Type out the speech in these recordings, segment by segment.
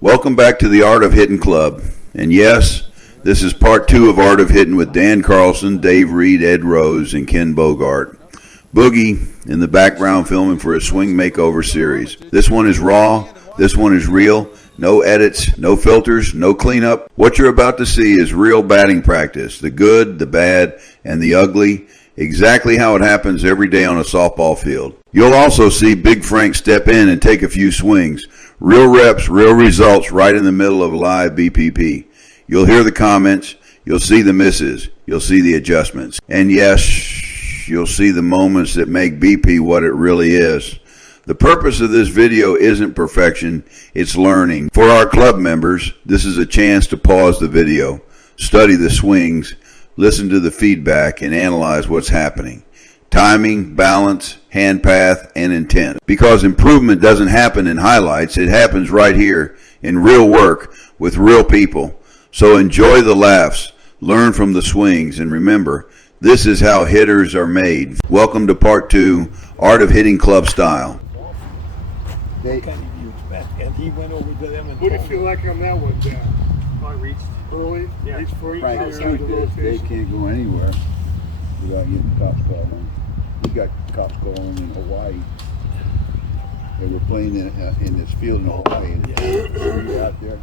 Welcome back to the Art of Hitting Club. And yes, this is part 2 of Art of Hitting with Dan Carlson, Dave Reed, Ed Rose, and Ken Bogart. Boogie in the background filming for a Swing Makeover Series. This one is raw. This one is real. No edits, no filters, no cleanup. What you're about to see is real batting practice. The good, the bad, and the ugly. Exactly how it happens every day on a softball field. You'll also see Big Frank step in and take a few swings. Real reps, real results right in the middle of live BPP. You'll hear the comments. You'll see the misses. You'll see the adjustments. And yes, you'll see the moments that make BP what it really is. The purpose of this video isn't perfection, it's learning. For our club members, this is a chance to pause the video, study the swings, listen to the feedback, and analyze what's happening. Timing, balance, hand path, and intent. Because improvement doesn't happen in highlights, it happens right here in real work with real people. So enjoy the laughs, learn from the swings, and remember, this is how hitters are made. Welcome to part 2, Art of Hitting Club Style. And he went over to them and what do you feel like on that one, Dan? I reached Early? Yeah. Reached for each Frank, other out of the they rotation. can't go anywhere without getting cops called on. We got cops called on in Hawaii. They were playing in this field in Hawaii, and street out there.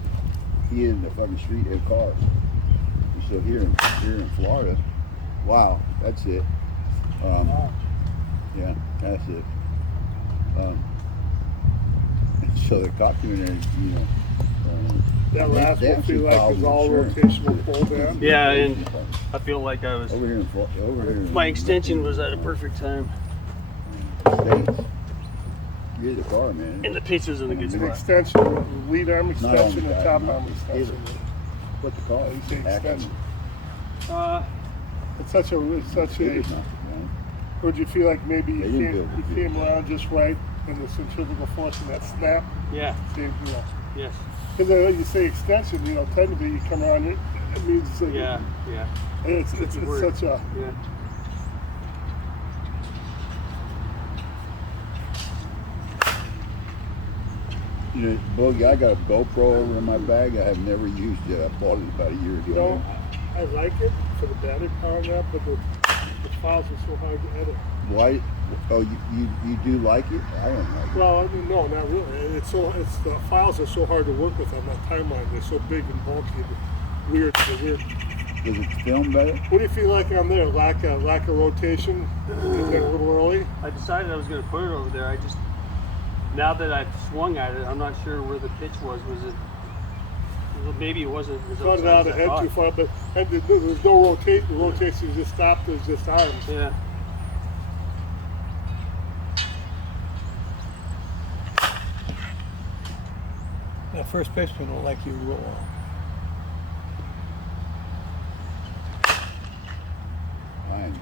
He in the fucking street had cars. And so here in Florida, wow, that's it. Yeah, that's it. So the cops are in there, you know. That last they one feel actually like filed was all insurance. rotational pull down. Yeah, and I feel like I was. Over here in Florida. My extension was at a perfect time, States. Get the car, man. and the pitch was in a good An spot. extension, lead arm Not on extension the and back, top not arm the extension. What the car? You say extension. It's such a, It's not, man. would you feel like maybe They you didn't build the came around just right in the centrifugal force and that snap? Yeah. You know, Yes. because you say extension, you know, technically you come around, it means it's like, Yeah. Yeah. it's Good word. such a, Yeah. You know, Boogie, I got a GoPro over in my bag. I have never used it. I bought it about a year ago. you know, I like it for the batting power of that, but the files are so hard to edit. Why? Oh, you do like it? I don't like it. Well, I mean, no, not really. It's the files are so hard to work with on that timeline. They're so big and bulky and weird. They're weird. Does it film better? What do you feel like on there? Lack of rotation? Is that a little early? I decided I was going to put it over there. I just, now that I've swung at it, I'm not sure where the pitch was. Was it? Well, maybe it wasn't as Not outside out as I ahead too thought. far, but and there was no rotate. The rotation just stopped. It was just arms. Yeah. The first baseman will like you roll. Fine.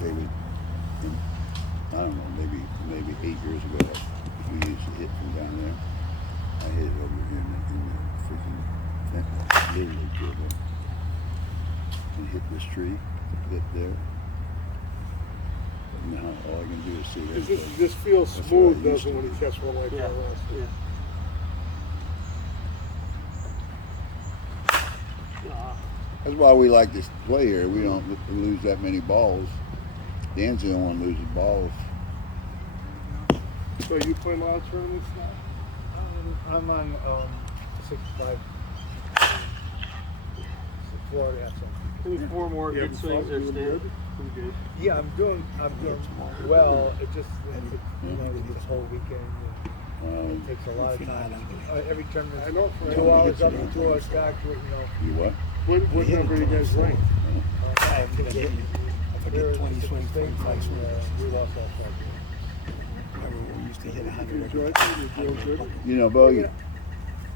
David, I don't know, maybe 8 years ago, we used to hit from down there. I hit it over here in the freaking fence, literally dribble, and hit this tree, hit there. But now all I can do is see that. This feels That's smooth, what I used doesn't it, to when you catch one like Yeah. that last? Yeah. That's why we like to play here. We don't lose that many balls. Dan's the only one losing balls. So you play a lot of tournaments now? I'm on 65. Florida, yeah, so. Maybe 4 more Yeah, good swings are doing standing. good. Pretty good. Yeah, I'm doing well. It just this whole weekend it takes a lot of time. Every tournament, I know. 2 hours up and 2 hours back. You know, You what? What number you guys rank? I forget 20 swings, 25 swings. We lost all 5 games. We used to hit 100. You enjoyed it? You doing good? You know, Bogey,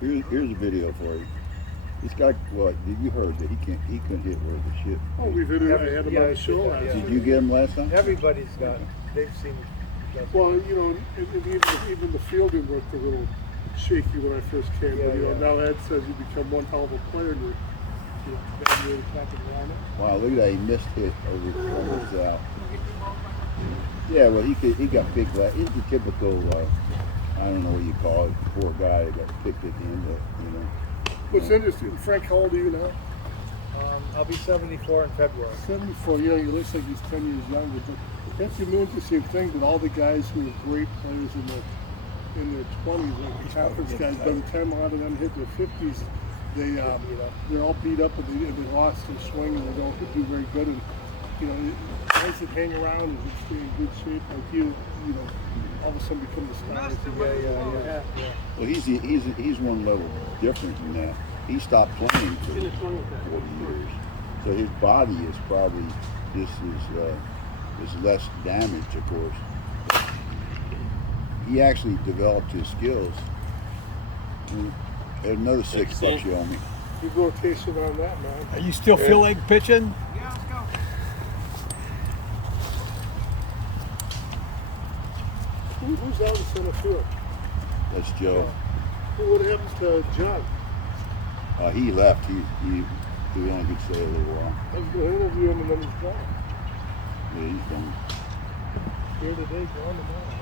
here's a video for you. This guy, what? You heard that he couldn't hit worth a shit. Oh, we've had him on the show. Yeah. Did you get him last time? Everybody's got. They've seen. Well, you know, and even the fielding looked a little shaky when I first came. Yeah, but, you know, yeah. now Ed says you become one hell of a player and you're attacking around it. Wow, look at that. He missed hit over out. Yeah, well, he got big last. He's the typical you call it, the poor guy that got picked at the end of, you know. What's interesting, Frank, how old are you now? I'll be 74 in February. 74. Yeah, he looks like he's 10 years younger. But that's an interesting thing that all the guys who are great players in their 20s, like the conference guys, by the time a lot of them hit their 50s, they're all beat up and they lost their swing and they don't do very good. And you know, guys that hang around and stay in good shape like you know, all of a sudden become the stars. Yeah. Well, he's one level different than that. He stopped playing for 40 years, so his body is probably is less damaged, of course. He actually developed his skills. There's another $6 you owe me. Good rotation on that, man. You still feel like pitching? Yeah, let's go. Who's out in center field? That's Joe. What happened to John? He left. He only could stay a little while. I was going to interview him and then he's gone. Yeah, he's gone. Here today, gone tomorrow.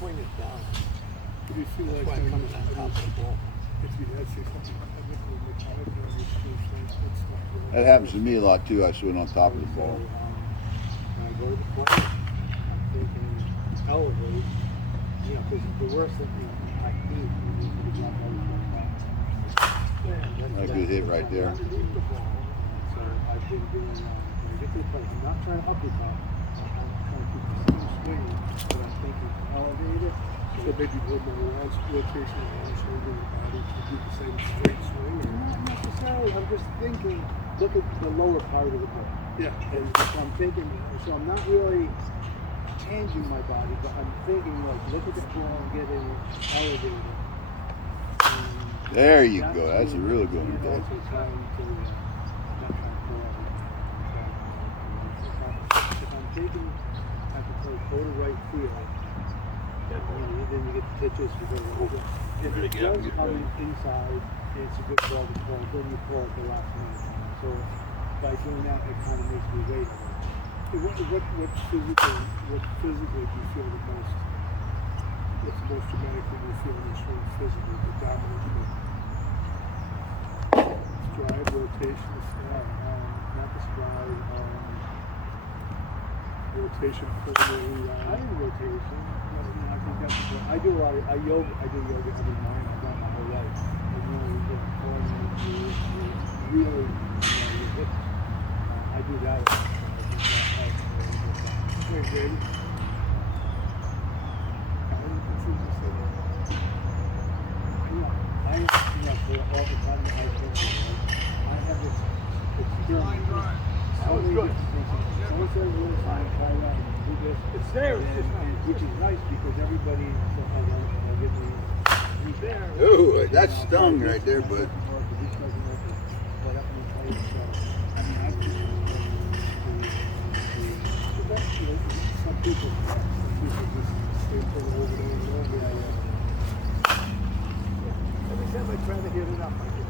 Swing it down. Do you feel like Why it comes on top of the ball. if you had say something technical mechanical on your skill strength, that stuff? That happens to me a lot too. I swing on top of the ball. When I go to the plate, I'm thinking elevate, you know, because the worst thing I can do is to jump over the ball. A good hit right there. Underneath the ball. So I've been doing, when I get to the plate, I'm not trying to uppercut. I'm trying to keep the same swing, but I'm thinking elevate it. So maybe put more rounds, rotation around shoulder and body to do the same straight swing? Or? Not necessarily. I'm just thinking, look at the lower part of the ball. Yeah. And so I'm thinking, so I'm not really changing my body, but I'm thinking like, look at the ball and get it elevated. And There you go. That's a really good one, Dave. also trying to, not trying to pull out. If I'm thinking I can go to right field, then you get the pitches, you go to right. If it does come inside, it's a good ball to pull, then you pull at the last minute. So by doing that, it kind of makes me wait. What physically do you feel the most? What's the most dramatic thing you feel in your swing physically? The dominant stride, rotation, Not the stride. rotation, pulling I do rotation. I think that's I do a lot of I do yoga every morning. I've done my whole life. And you get pulling you really your hips. I do that a lot. So I think that helps. Hey, David. For all the time I think I have this experience. Someone says we'll try that and do this. It's there. Which is nice because everybody will give me he's there. Ooh, that stung right there, bud. Some people just stay over there and over. Every time I try to hit it up, I get it.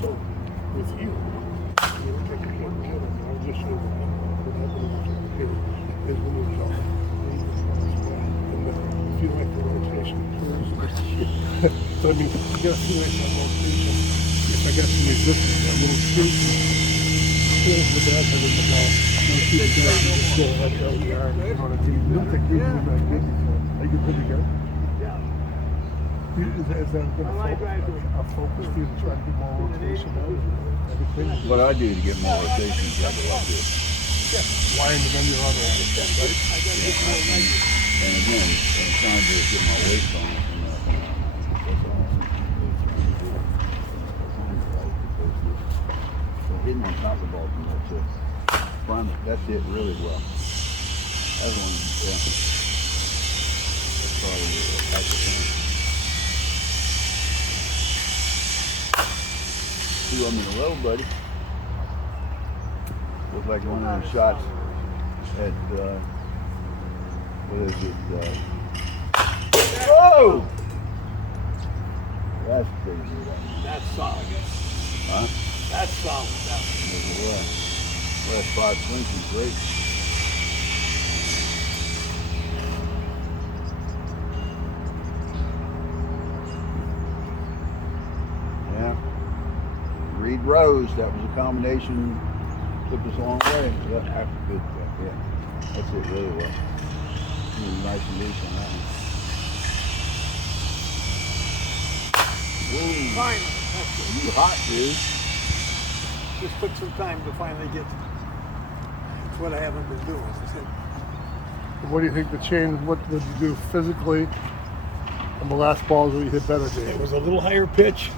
So, with you, you don't take a point of it. I'll just show you what happened here is when you jump. And if you like the rotation, so I mean, you gotta feel like that rotation. If I got some resistance, that little shoot, with that head in the ball, don't keep it going, you just go like that with your arm, you know what I mean? You don't think you're doing that good before. Are you pretty good? Yeah. Is that been a focus for you to try to do more rotation out of everything? What I do to get more rotation is I go like this. Yeah. Wind and then you're on the right? And again, what I'm trying to do is get my weight on it. So hitting swing on top of the ball too much. So prime it. That's it really well. That's one, yeah. That's probably the type of thing. Two of them in a row, buddy. Look like one of them shots at, what is it? Whoa! That's pretty good. That's solid. Huh? That's solid. Yeah. Well, that 5 swings is great. Yeah. Reed Rose, that was a combination, took us a long way. Yeah, that's good. Yeah. That's it really well. Nice and loose on that one. Whoa. Finally. You hot, dude. Just took some time to finally get. It's what I haven't been doing. I said, What do you think the change? What did you do physically on the last balls where you hit better, it Dave? was a little higher pitch,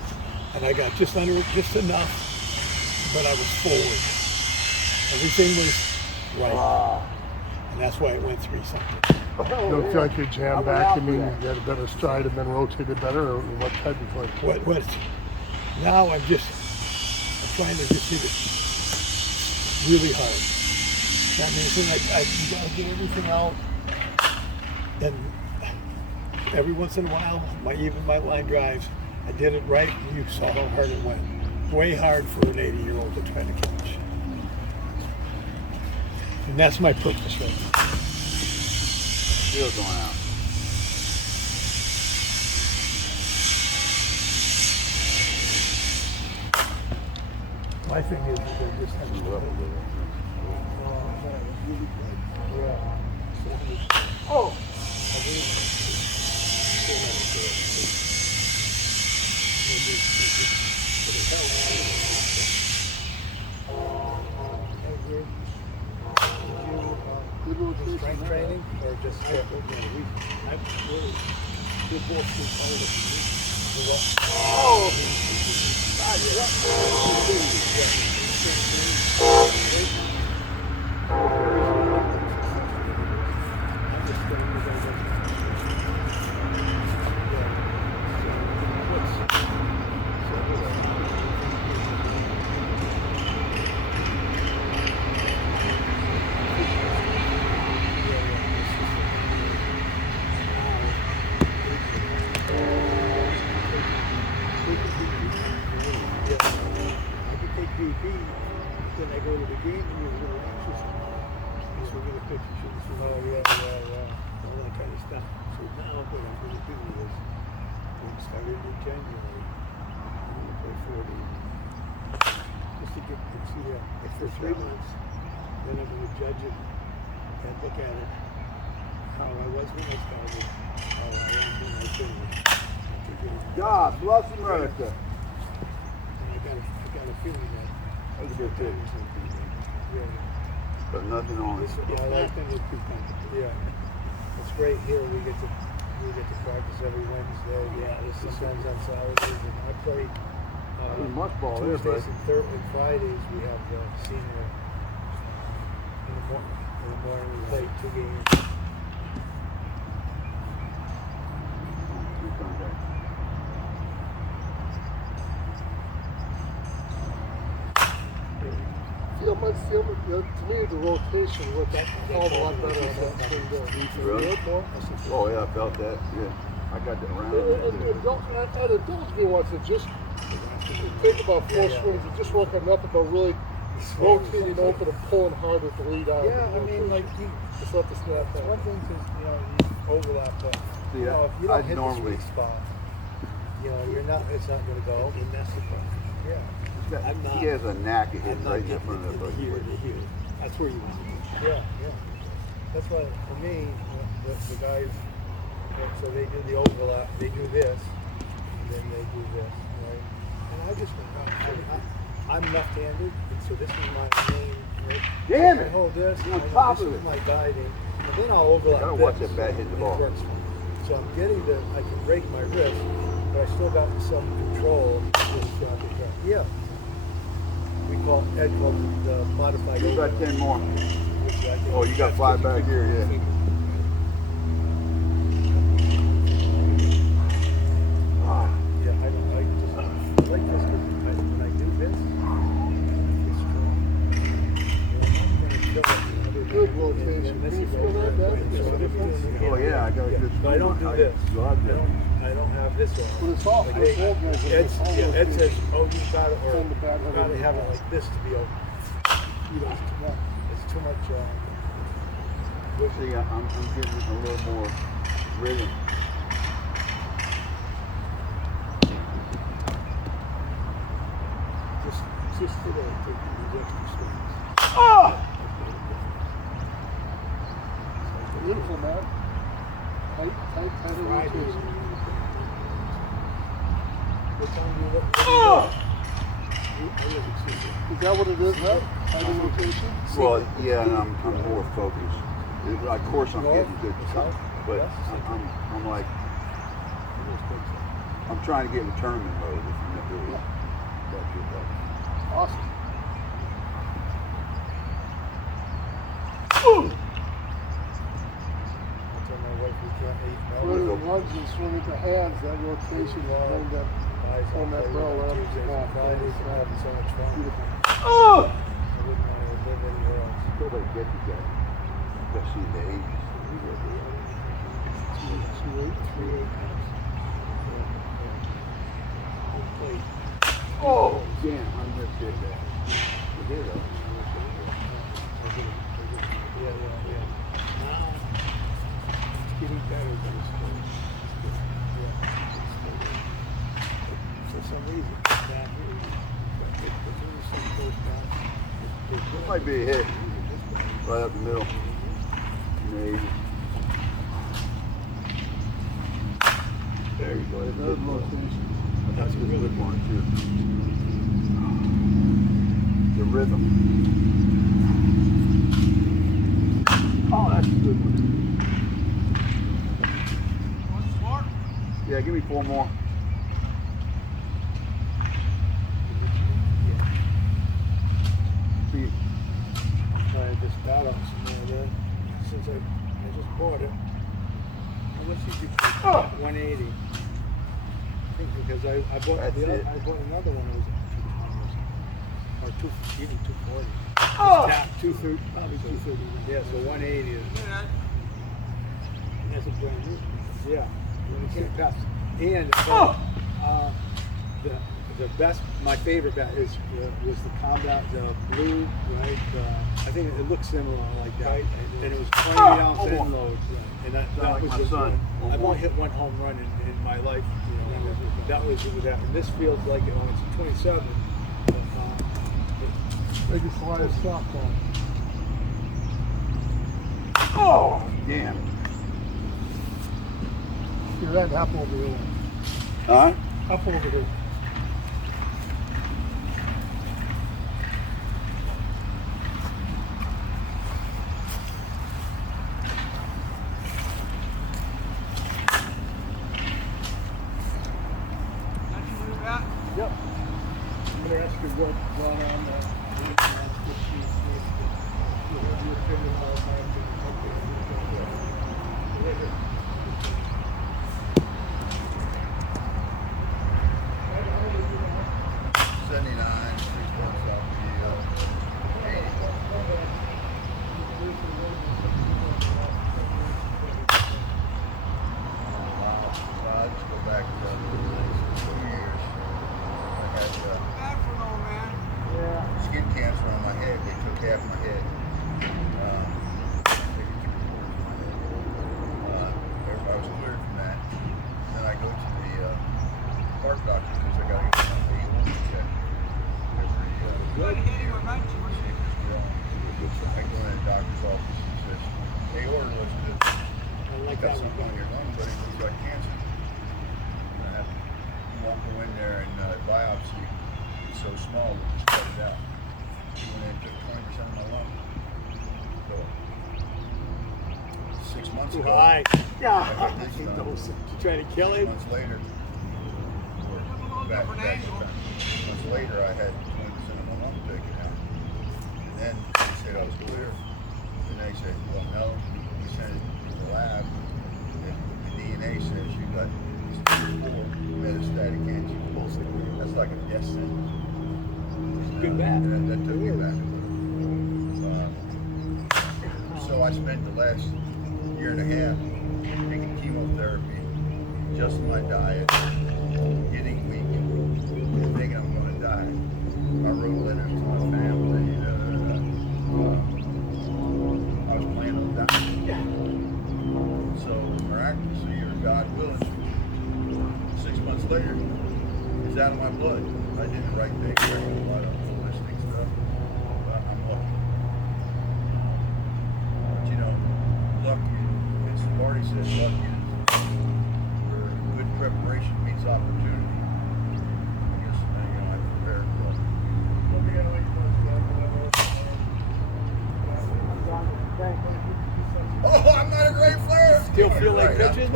and I got just under it, just enough, but I was forward. Everything was right, and that's why it went 3-something. You don't feel like you jammed back? You mean you had a better stride and then rotated better, or what type of play? What? Now I'm trying to just hit it really hard. That means when you gotta get everything out, and every once in a while, even my line drives, I did it right, and you saw how hard it went. Way hard for an 80-year-old to try to catch. And that's my purpose right now. Still going out. My thing is that they just have to Up a little. Oh! Strength training or just when I go to the game and you're going to exercise. So we're going to pitch and shoot. All that kind of stuff. So now what I'm going to do is, we started in January, I'm going to play 40. Just to get to see it for 3 months. Then I'm going to judge it and look at it, how I was when I started, how I am when I finished. God bless America. And I got a feeling that That's a good pick. yeah. But nothing on it. Yeah, that's been a good time. Yeah. It's great here. We get to practice every Wednesday. Yeah, sometimes on Saturdays. And I play much ball there, Tuesdays bud. and Fridays. We have the senior in the morning. In the morning we play 2 games. To me, the rotation worked out a lot better on that thing there. Really? Oh yeah, I felt that. Yeah, I got that around. At a Bills game once, it just think about 4 swings. You just work on nothing but really rotating open and pulling hard with the lead out. Yeah, I mean, like just let the snap it's out. one thing to you overlap, but See, if you I don't hit normally- the sweet spot, it's not going to go, and that's the problem. Yeah. I'm not- He has a knack at I'm hitting not right in getting front of it that in here bucket. to here. That's where you want to be. Yeah. That's why, for me, the guys, so they do the overlap, they do this, and then they do this, right? And I'm left-handed, and so this is my main, right? Damn I it! hold this, You're on I know top this of is it. my guiding, and then I'll overlap Gotta this. watch that bat hit the and ball. It works for me. So I'm getting I can break my wrist, but I still got some control. Yeah. we call Ed calls it the modified. You got overload. 10 more. Which I think Oh, you got 5 back here, yeah. Yeah, I don't like just I like this because when I do this, it's strong. Good rotation. Can you feel that? Oh, yeah, I got a good But I don't do this. Love I don't have this on. But it's off. Like It's all good. Ed says, oh, you got it, or Turn the bat you got to have it like this to be open. You know, it's too much. It's too much. See, I'm getting a little more rhythm. Just for that, take these extra swings. Beautiful, man. Tight rotation. What time do you look? Is that what it is, man? Tight rotation? Well, yeah, and I'm more focused. Of course, I'm getting good stuff, but I'm like, I'm trying to get in tournament mode. If you know, that's your best. Awesome. I tell my wife we can't eat When it runs and swing at the hands, that rotation will hold that on that barrel right up to the back. Fridays and having so much fun. Beautiful. I wouldn't want to live anywhere else. Nobody get to that, especially in the 80s. 2-8. Oh, damn, I missed it. You did it. Yeah. It's getting better, but it's still. For some reason, down here, if there was some close down, This might be a hit. Right up the middle. In the 80s. There you go. Good rotation. That's a good one, too. The rhythm. Oh, that's a good one. Yeah, give me 4 more. See, trying to just balance some more there. Since I just bought it. How much did you pay? 180. I think because I bought That's the other, it. I bought another one that was or even 240. Oh! Tap 230, probably 230. Yeah, so 180 is. That's a brand new. Yeah, you can't pass. And the best, my favorite bat was the Combat, the blue, right? I think it looked similar like that. Right. And it was 20 ounce end load. And that like was my the son. one. I've only hit one home run in my life. You know, that was that. And this feels like it's 27. They just fly a softball. oh, damn. Hear that? Up over here. Huh? Up over here. Yep. I'm going to ask you what going on there. Skin cancer on my head. They took half my head. I was cleared from that. Then I go to the heart doctor because I got to get my A1 checked every year. I go in the doctor's office and says, aorta looks good. I like Got that something one. on your lung, but it looks like cancer. And I have to, you won't go in there and biopsy. It's so small, we'll just cut it out. He went in and took 20% of my lung. So, 6 months Too ago, high. I Yeah. got this done. You trying to kill 6 him? months later, back this time. 6 months later, I had 20% of my lung taken then they said I was clear. And they said, well, no, we sent it to the lab. And the DNA says you got stage 4 metastatic cancer. That's like a death sentence. Good back. That took me back. So I spent the last year and a half taking chemotherapy, adjusting my diet, getting weak, and thinking I'm going to die. I wrote letters to my family. I was planning on dying. So miraculously, or God willing, 6 months later, it's out of my blood. I did the right thing. I did a lot of holistic stuff. But I'm lucky. But you know, luck, as Marty says, luck is where good preparation meets opportunity. I guess, you know, I prepared well. Oh, I'm not a great player. Still feel like pitching?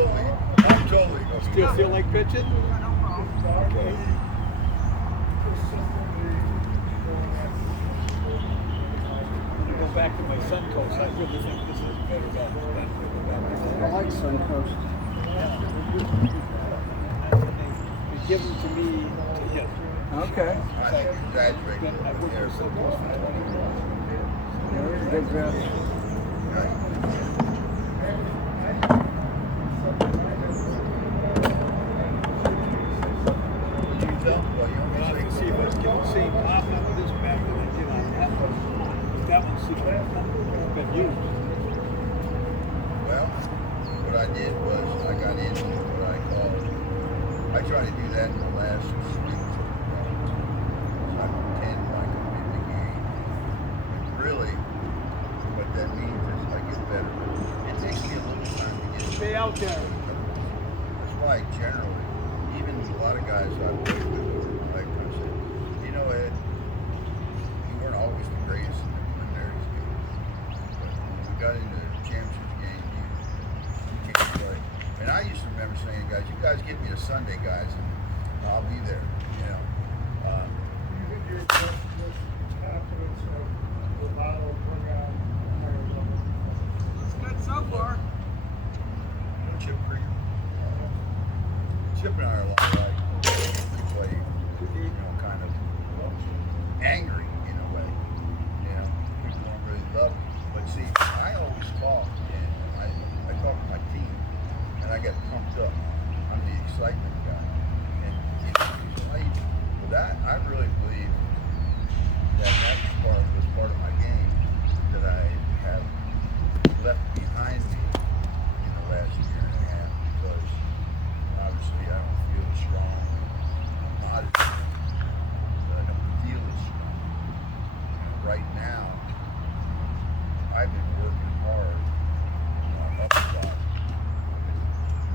I'm totally. Still feel like pitching? Okay. Go back to my Suncoast. I really think this is better than I like Suncoast. they give them to me to hit. Okay. I think you're exaggerating. I've worked for Suncoast for 20 years. There's a good value. I'll have to see if I can get the same pop out of this back that I did on that one. That one's been used. Well, what I did was I got into what I call, I try to do that in the last 6 weeks. So I pretend like I'm in the game. And really, what that means is I get better. It takes me a little time to get Stay out there. That's why generally, even a lot of guys I've played with over my lifetime said, you know, Ed, you weren't always the greatest in the preliminaries game. But when we got into the championship game, you came play. And I used to remember saying, guys, you guys get me to Sunday, guys, and I'll be there. You know. You think your confidence will allow or bring out higher level? It's good so far. Chip Creek. Chip and I are a lot alike. We play, you know, kind of angry in a way. You know, people don't really love it. But see, I always talk, and I talk to my team, and I get pumped up. I'm the excitement guy. And you know, with that, I really believe that was part of my game that I have left behind me in the last year and a half, because obviously I don't feel as strong. I'm not as strong, but I don't feel as strong. And right now, I've been working hard up top.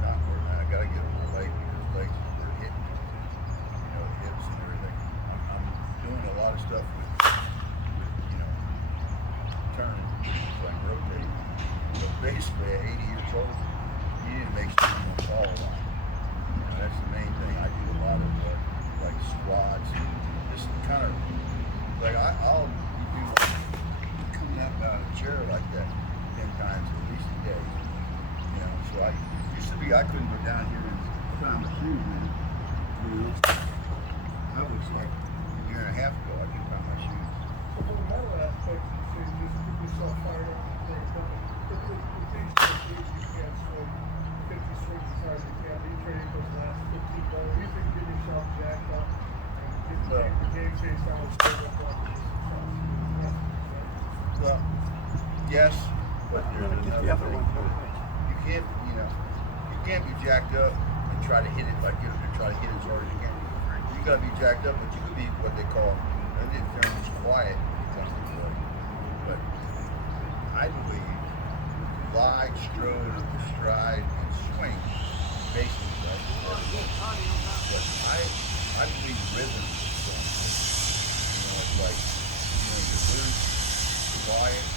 Not working. I got to get on my leg because legs are hitting me. You know, the hips and everything. I'm doing a lot of stuff with you know, turning so I can rotate. But basically, at 80 years old, you need to make sure you don't fall a lot. You know, that's the main thing. I do a lot of like squats, and just kind of like I'll do coming up out of a chair like that 10 times at least a day. You know, so I used to be I couldn't go down here and find my shoes, man. You know, that was like a year and a half ago. I couldn't find my shoes. Well, from the mental aspect, you say just keep yourself fired up and things, but with these days, you can't swing 50 swings as hard as you can. You training those last 15 balls. You can get yourself jacked up and get the game face on what's going on. Well, yes, but there's another thing. You can't, you know, you can't be jacked up and try to hit it like you know, try to hit it as hard as you can. You gotta be jacked up, but you could be what they call, I think they're just quiet when it comes to play. But I believe glide, stride, and swing, basically, right? But I believe rhythm is so important. You know, it's like, you know, you're loose, quiet.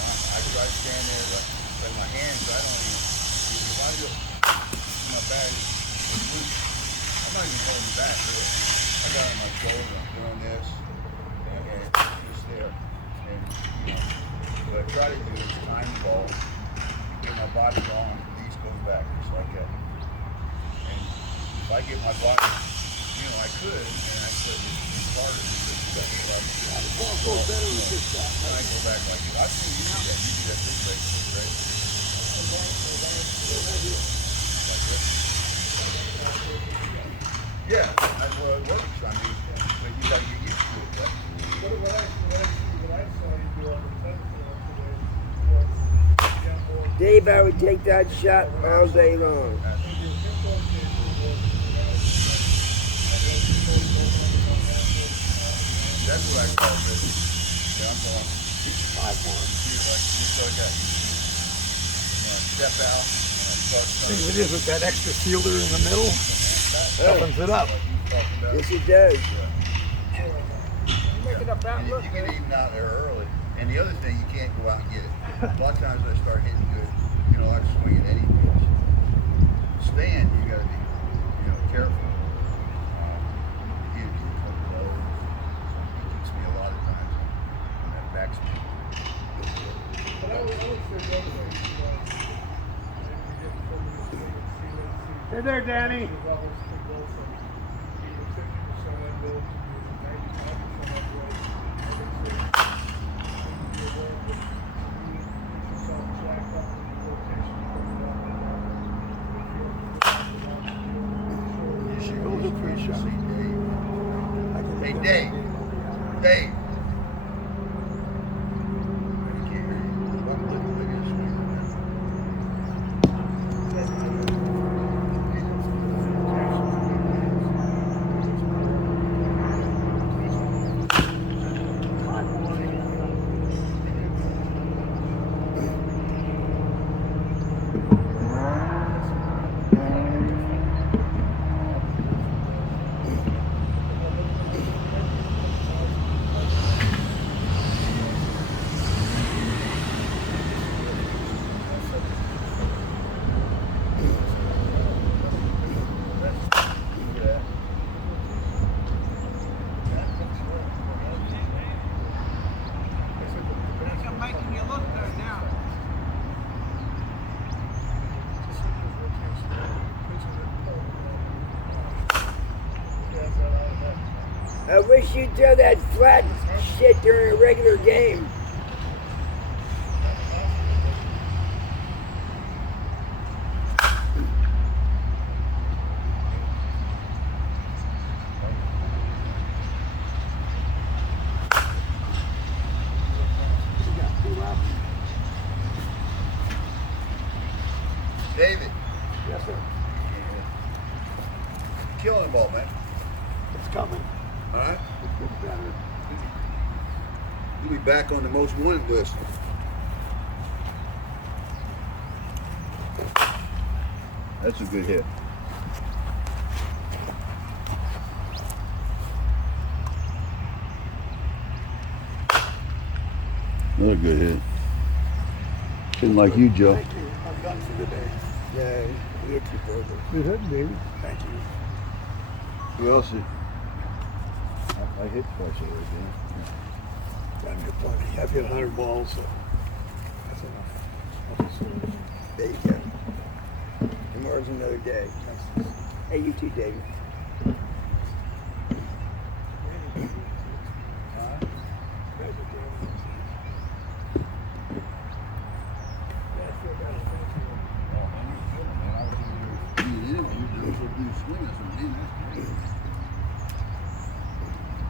I try to stand there, like my hands, I don't even, if I do my bag is loose, I'm not even holding back, really. I got it on my shoulder, I'm doing this, and just there. And try to do is time the ball, get my body going, release, goes back, just like that. And if I get my body, I could, and I could, it's harder because that's what I do. The ball goes better with this stuff. And I go back like that. I've seen you do that. You do that this way, right? Like this. Yeah, that's what it works. I mean, but you gotta get used to it. Right? What I saw you do on the tennis court today was Dave, I would take that shot all day long. That's what I call this. Yeah, I'm going 5-1. Just like that. Step out. Thing it is with that extra fielder in the middle, opens it up. Yes, it does. Make it up that And look. you get even out there early. And the other thing, you can't go out and get it. A lot of times I start hitting good, like swinging any pitch. Stand, you got to be, careful. He gives you a couple lows. He keeps me a lot of times on that backspin. But I would say the other thing is, Hey there, Danny. levels could go from either 50% end goal to 95% end goal. I would say you're willing to yourself jack up in the rotation coming up. You should Go to three shot. see Dave. Hey, Dave. Dave. I can't hear you. I'm looking at swing. I'm making you look good now. I wish you'd throw that flat shit during a regular game. David. Yes, sir. Killing the ball, man. It's coming. All right? It's getting better. You'll be back on the most wanted list. That's a good hit. Another good hit. Didn't like you, Joe. Thank you. I'm done for the day. Yeah, he hit you further. Good hitting, baby. Thank you. Who else? I hit twice already, Done good plenty. I've hit 100 balls, so that's enough. There you go. Tomorrow's another day. Hey, you too, David.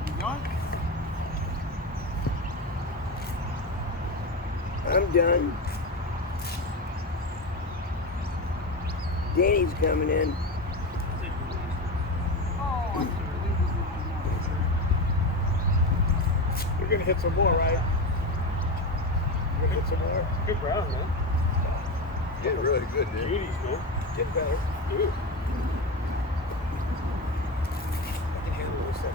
You done? I'm done. Danny's coming in. Oh, You're gonna hit some more, right? You're gonna hit some more. Good round, man. Getting really good, dude. Beauties, man. Get better. Dude. I can handle this 75.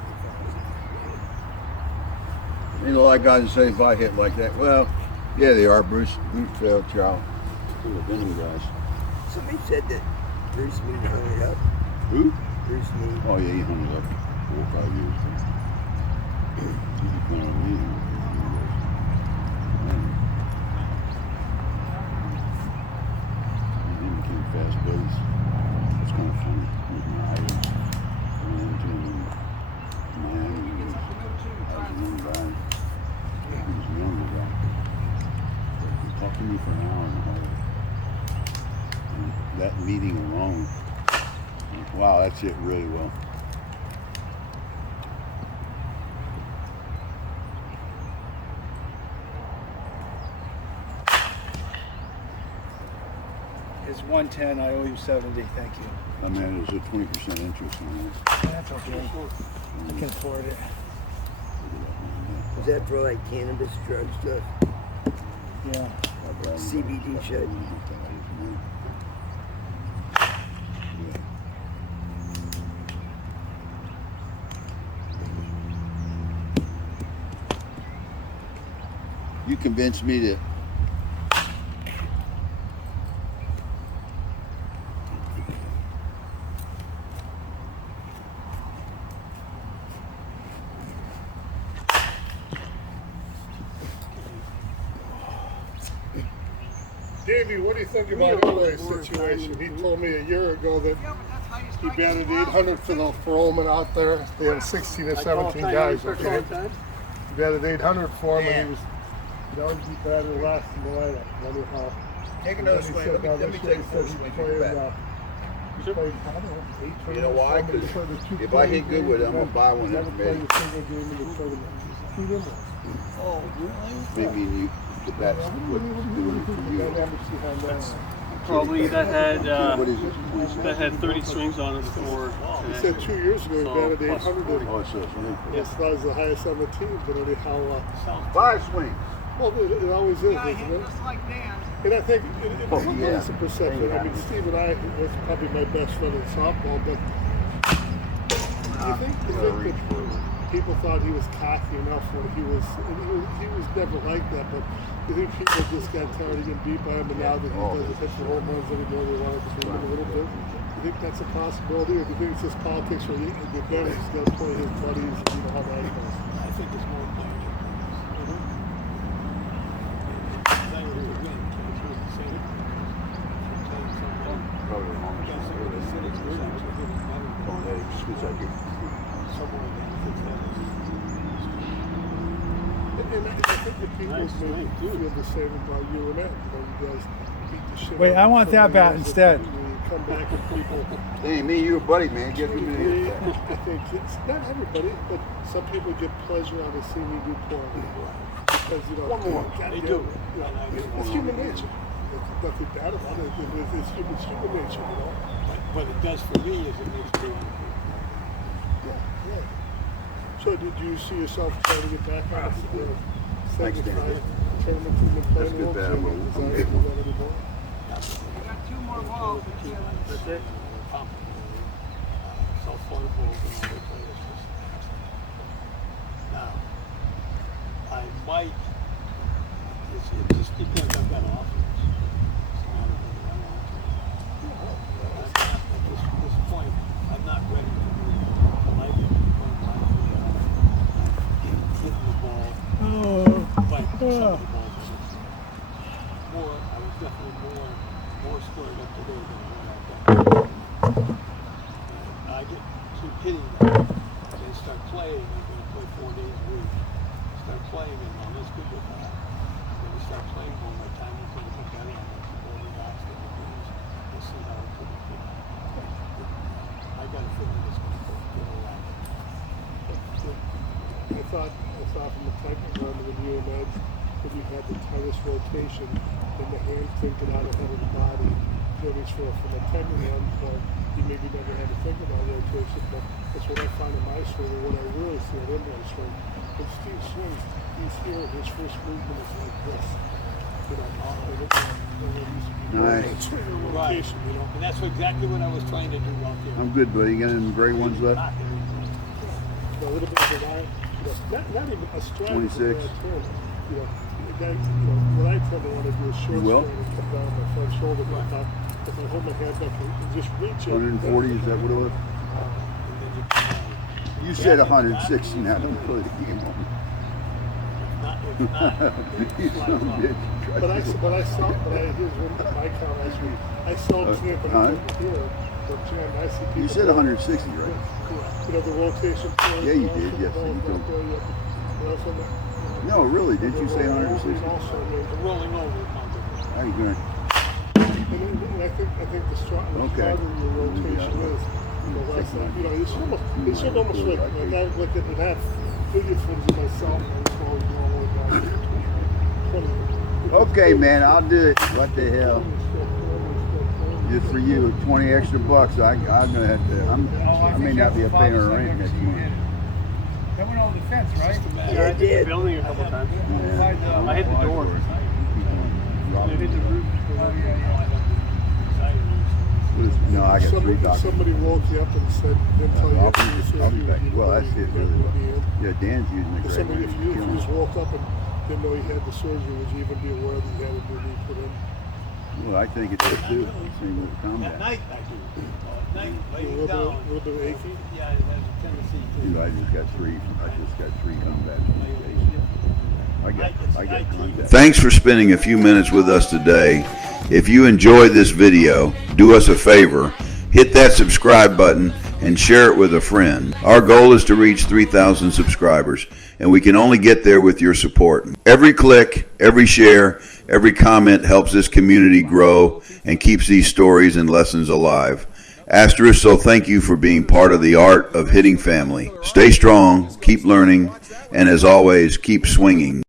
Ain't a lot of guys that say if I hit like that. Well, yeah, they are. Bruce Fairchild. Some of the Venom guys. Somebody said that Bruce Mead hung it up. Who? Bruce Mead. Oh yeah, he hung it up 4 or 5 years ago. He was going on me. to me for an hour and a half. And that meeting alone, wow, that's it really well. It's 110. I owe you 70. Thank you. I mean, there's a 20% interest on that. That's okay. I can afford it. Is that for like cannabis drug stuff? Yeah. CBD shit. You convinced me to. Davey, what do you think about Eli's situation? He told me a year ago that Yeah, but that's how you he strike batted them out. 800 for Omen out there. They had 16 or 17 guys, okay? He batted 800 for him, and he was, you know, he batted last in the lineup. Anyhow, Take and another then he swing. said, Let no, me this take year a he full said swing. he's Take it playing, back. he played, I don't know, 8 You know why? tournaments, 'Cause played the two if I hit good with it, I'm gonna tournaments, buy one never of played them. a single game in the tournament. He didn't. Oh, really? Maybe you, the bats what's doing it for you. Dynamics behind that. Probably that had What is it? that had 30 swings on it before. He said 2 years ago he So, batted plus 800. 40. Oh, so it's me. Yes, that was the highest on the team, but anyhow, 5 swings. well, it always is, Yeah, I isn't hit it? just like Dan. And I think it Oh, what yeah. is the perception? I mean, Steve and I was probably my best friend in softball, but you think that people thought he was cocky enough when he was never like that, but you think people just got tired of getting beat by him, and now that he doesn't hit the home runs anymore, they want to treat him a little bit. You think that's a possibility, or do you think it's just politics where the advantage going to play his buddies and you know how that goes? I think it's more playing it. Desire to win carries with the same. Playing someone. Probably the longest Against one. somebody sitting percentage of hitting better than Oh, that excuse I get. someone that hits that is. And I think the people Nice maybe swing, too. feel the same about you and Ed. You know, you guys beat the shit Wait, out I of want that somebody bat else, and instead. You come back and people. Hey, me, you a buddy, man. Get me Really, in. I think it's not everybody, but some people get pleasure out of seeing you do poorly. Because, you know, One more. God They damn do. it, you know, it's human nature. There's nothing bad about it. It's human nature, you know. What it does for me is it makes me. Yeah. So did you see yourself trying to get back on the Thanks, 75 Dan. tournaments you've been playing? That's good, World Dan. Series? I'm Desire to good. do that anymore? You got 2 more balls. That's it. Self-portable and all the players. Now, I might. It just depends. I've got offers. It's not a thing I want to. At this point, I'm not ready to do it. I like it. Hitting the ball. Like some of the balls. I was definitely more squared up today than when I've done. I keep hitting them. They start playing, you're going to play 4 days a week. Start playing, and I'm as good with that. When you start playing more, my time is going to get better. I'm going to keep more relaxed in the games. We'll see how it could be. I got a feeling it's going to go good a lot. I thought from the technical end when you and Ed, that you had the tightest rotation and the hands didn't get out ahead of the body. Maybe from a technical endpoint, you maybe never had to think about rotation, but that's what I find in my swing and what I really see in my swing. When Steve swings, he's here, his first movement is like this. You know, Nice. rotation, you know. And that's exactly what I was trying to do out there. I'm good, buddy. You got any gray ones left? Not there. A little bit of a line, you know, not even a stride. 26. You know, the guy, you know, what I tend to want to do is short will? stride and come down my front shoulder. But if I hold my hand back and just reach it. 140, is that what it was? You said 160 now. Don't play the game on me. You son of a bitch. Here's what my count actually. I saw Jim, but I didn't hear it. But Jim, I see people. You said 160, right? You know, the rotation. Yeah, you did. Yes, you told me. No, really? Did you say 160? Also, Rolling over. How you doing? And I think the stronger Okay. your rotation is, less it's almost like a guy looking at that figure for myself. I was always going with that. Okay, man, I'll do it. What the hell? Just for you, 20 extra bucks. I'm gonna have to. I may not be able to pay her rent next month. That went over the fence, right? Yeah, I hit the building a couple times. Yeah. I hit the door. I hit the roof. No, I got 3 doctors. Somebody woke you up and said, didn't tell you I'll after the be back. surgery. Well, that's it, really. Yeah, Dan's using the If somebody, correct if you killing. just woke up and didn't know you had the surgery, would you even be aware that you had a new knee put in? Well, I think it is too. Same with the combat. At night I do. At night, A laying little down. bit achy? Yeah, it has a tendency to. I just got 3 combat days. I got combat. Thanks for spending a few minutes with us today. If you enjoyed this video, do us a favor, hit that subscribe button and share it with a friend. Our goal is to reach 3,000 subscribers, and we can only get there with your support. Every click, every share, every comment helps this community grow and keeps these stories and lessons alive. Asterisk, so thank you for being part of the Art of Hitting family. Stay strong, keep learning, and as always, keep swinging.